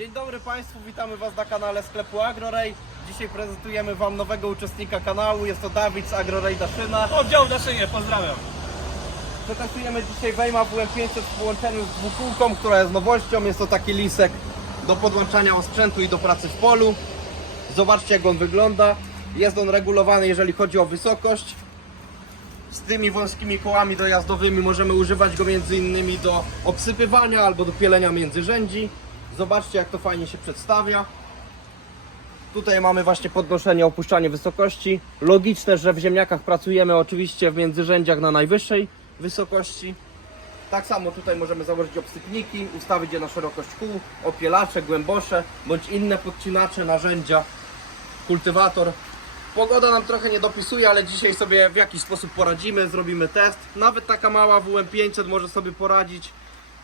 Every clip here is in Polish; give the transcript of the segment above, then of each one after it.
Dzień dobry Państwu, witamy Was na kanale sklepu AgroRay. Dzisiaj prezentujemy Wam nowego uczestnika kanału, jest to Dawid z AgroRay Daszyna. Oddział na szyję, pozdrawiam. Przetestujemy dzisiaj Wejma WM500 w połączeniu z dwukółką, która jest nowością. Jest to taki lisek do podłączania osprzętu i do pracy w polu. Zobaczcie jak on wygląda. Jest on regulowany jeżeli chodzi o wysokość. Z tymi wąskimi kołami dojazdowymi możemy używać go między innymi do obsypywania albo do pielenia międzyrzędzi. Zobaczcie jak to fajnie się przedstawia. Tutaj mamy właśnie podnoszenie, opuszczanie wysokości. Logiczne, że w ziemniakach pracujemy oczywiście w międzyrzędziach na najwyższej wysokości. Tak samo tutaj możemy założyć obsypniki, ustawić je na szerokość kół, opielacze, głębosze, bądź inne podcinacze, narzędzia, kultywator. Pogoda nam trochę nie dopisuje, ale dzisiaj sobie w jakiś sposób poradzimy, zrobimy test. Nawet taka mała WM500 może sobie poradzić.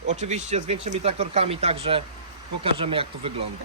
Oczywiście z większymi traktorkami także pokażemy jak to wygląda.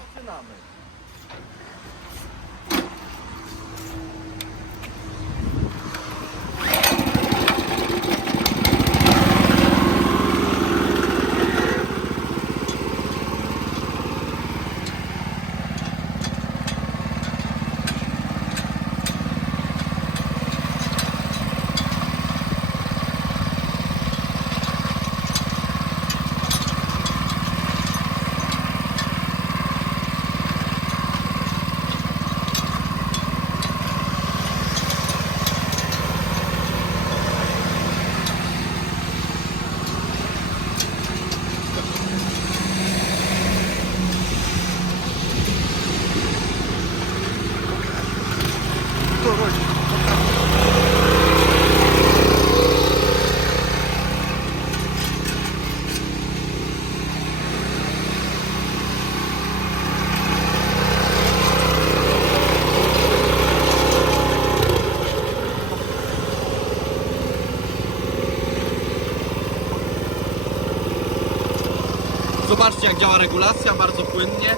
Zobaczcie jak działa regulacja, bardzo płynnie.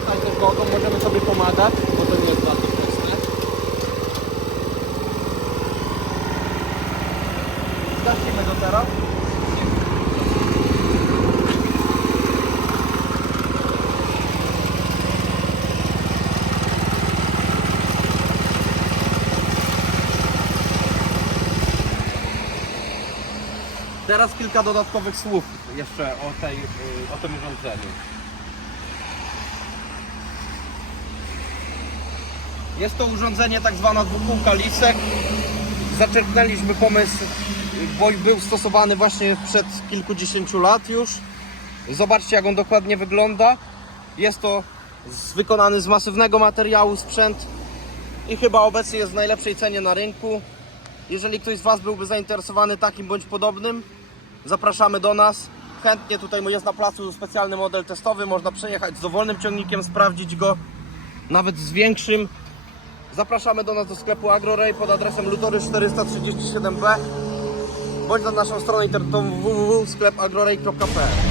Tutaj też nogą możemy sobie pomagać, bo to nie jest bardzo proste. Zacznijmy go teraz. Teraz kilka dodatkowych słów jeszcze o, tej, y, o tym urządzeniu. Jest to urządzenie tak zwana dwukółka lisek. Zaczerpnęliśmy pomysł, bo był stosowany właśnie przed kilkudziesięciu lat już. Zobaczcie jak on dokładnie wygląda. Jest to wykonany z masywnego materiału sprzęt i chyba obecnie jest w najlepszej cenie na rynku. Jeżeli ktoś z Was byłby zainteresowany takim bądź podobnym, zapraszamy do nas. Chętnie tutaj jest na placu specjalny model testowy, można przejechać z dowolnym ciągnikiem, sprawdzić go, nawet z większym. Zapraszamy do nas do sklepu AgroRay pod adresem Lutory 437B bądź na naszą stronę internetową www.sklepagroray.pl